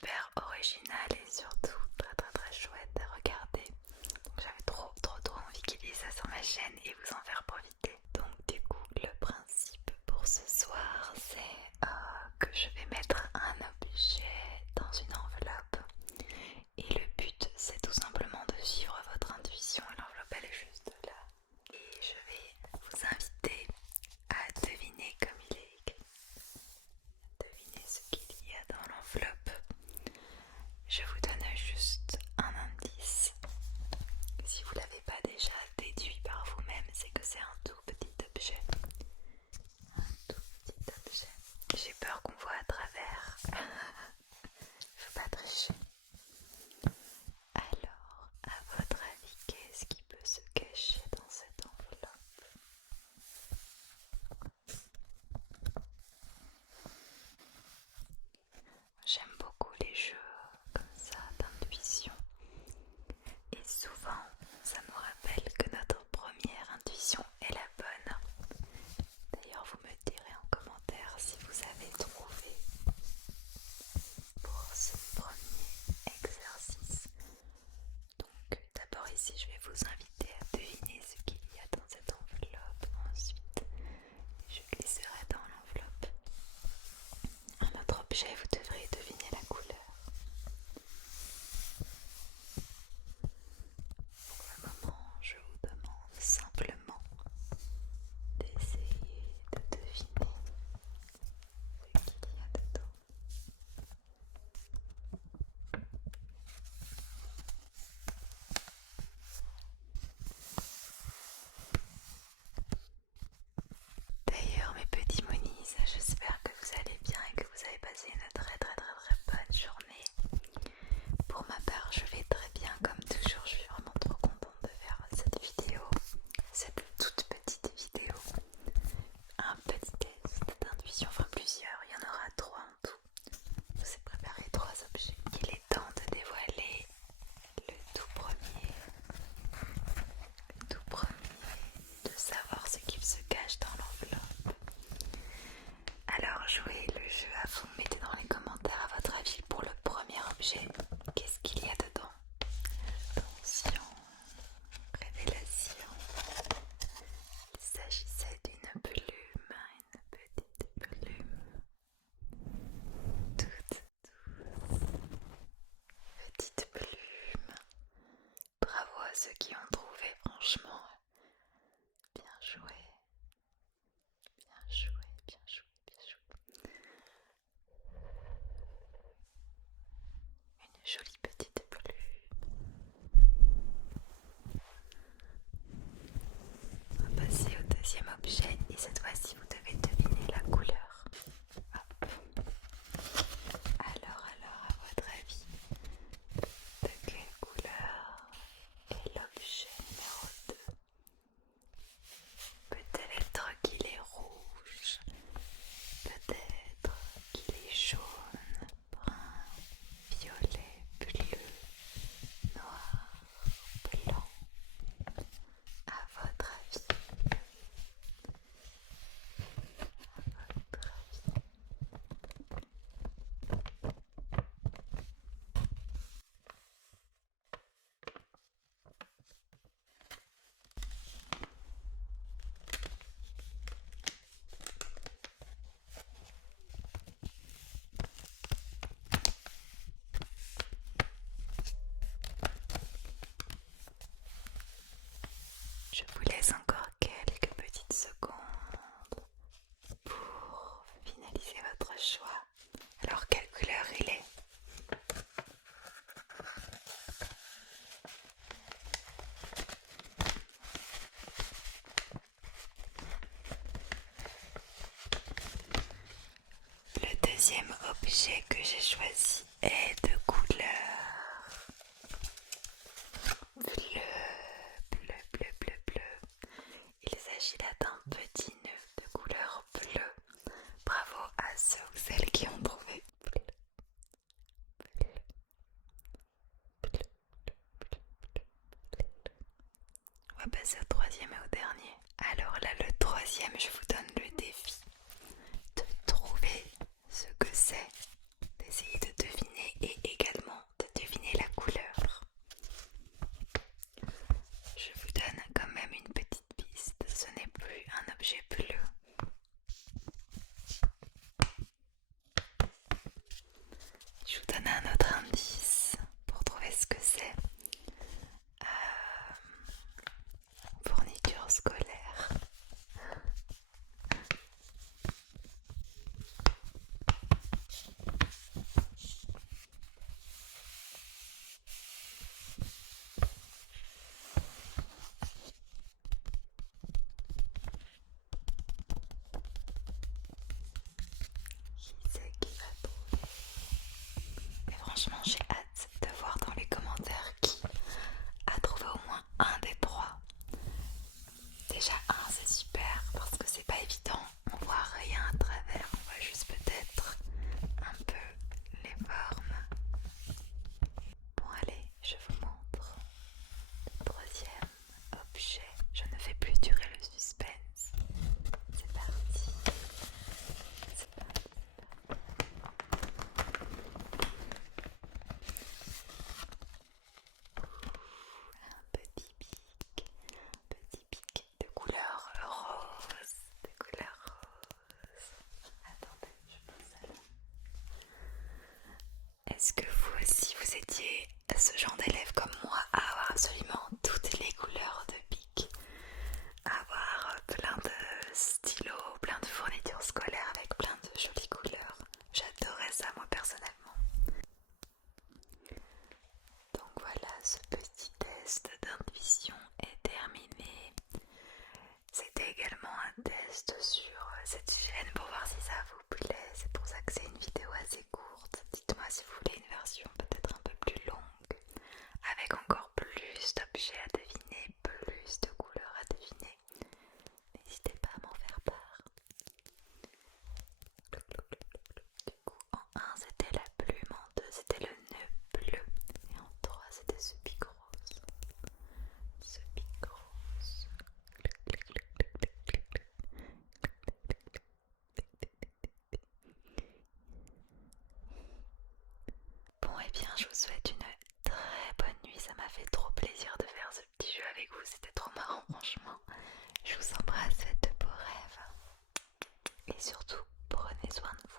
super original et surtout très très très chouette à regarder. Donc j'avais trop envie qu'il y ait ça sur ma chaîne et vous en faire profiter. Donc du coup le principe pour ce soir c'est que je vais mettre un objet dans une enveloppe et le but c'est tout simplement de suivre votre intuition et l'enveloppe elle est juste là. Et je vais vous inviter à deviner comme il est écrit. Devinez ce qu'il y a dans l'enveloppe. Je vous donne juste un indice. Si vous ne l'avez pas déjà déduit par vous-même, c'est que c'est un tout petit objet. Un tout petit objet. J'ai peur qu'on voit à travers. Faut pas tricher. Alors, à votre avis, qu'est-ce qui peut se cacher dans cette enveloppe? J'aime beaucoup les jeux comme ça d'intuition et souvent ça nous rappelle que notre première intuition est la bonne. D'ailleurs vous me direz en commentaire si vous avez trouvé pour ce premier exercice. Donc d'abord ici je vais vous inviter à deviner ce qu'il y a dans cette enveloppe. Ensuite je glisserai dans l'enveloppe un autre objet, vous devrez deviner la couleur. Pour le moment, je vous demande simplement d'essayer de deviner ce qu'il y a dedans. D'ailleurs, mes petits monies, j'espère que vous allez bien et que vous avez passé une très bonne journée. Pour ma part, je vais très bien comme toujours. Je suis vraiment trop contente de faire cette vidéo, cette toute petite vidéo. Un petit test d'intuition, enfin plusieurs, il y en aura 3 en tout. Je vous ai préparé 3 objets. Il est temps de dévoiler le tout premier, de savoir ce qu'il se cache dans l'enveloppe. Alors jouez le jeu à fond, mettez dans les commentaires à votre avis pour le premier objet. Qu'est-ce qu'il y a dedans? Attention, révélation. Il s'agissait d'une plume, une petite plume, toute petite plume. Bravo à ceux qui ont trouvé, franchement, bien joué, bien joué, bien joué, bien joué. Une jolie petite plume. On va passer au deuxième objet et cette fois-ci vous devez deviner la couleur. Hop. Alors, à votre avis, de quelle couleur est l'objet numéro 2? Peut-être qu'il est rouge, peut-être qu'il est jaune, brun, violet, bleu, noir, blanc. À votre avis? Je vous laisse encore quelques petites secondes pour finaliser votre choix. Alors, quelle couleur il est? Le deuxième objet que j'ai choisi est de couleur bleu. Il s'agit là d'un petit nœud de couleur bleue. Bravo à ceux ou celles qui ont trouvé. On va passer au troisième et au dernier. Alors là, le troisième, je vous donne le défi de trouver ce que c'est, d'essayer de deviner et Je vous donne un autre indice pour trouver ce que c'est. Fourniture scolaire. Qui c'est qui va trouver? Et franchement, j'ai hâte de voir dans les commentaires qui a trouvé au moins un des trois. Déjà un, c'est super parce que c'est pas évident, on voit rien à travers, on voit juste peut-être un peu les formes. Bon allez, je vous montre le troisième objet. Je ne fais plus durer le suspense. C'est parti. C'est parti. Un petit pic de couleur rose, de couleur rose. Attendez, je pense à là. Est-ce que vous aussi vous étiez ce genre d'élève comme moi à avoir absolument toutes les couleurs de pic, à avoir plein de stylos, plein de fournitures scolaires avec plein de jolies couleurs? J'adorais ça moi personnellement. Donc voilà, ce petit test d'intuition est terminé. C'était également un test sur cette chaîne pour voir si ça vous plaît. C'est pour ça que c'est une vidéo assez courte. Dites-moi si vous voulez une version peut-être un peu plus longue, avec encore plus d'objets à deviner, plus de couleurs à deviner. N'hésitez pas à m'en faire part. Du coup, en 1 c'était la plume, en 2 c'était le nœud bleu, et en 3 c'était ce pic rose. Ce pic rose. Bon et bien je vous souhaite une très bonne nuit, ça m'a fait trop plaisir de faire ce petit jeu avec vous, c'était trop marrant franchement. Je vous embrasse, faites de beaux rêves et surtout prenez soin de vous.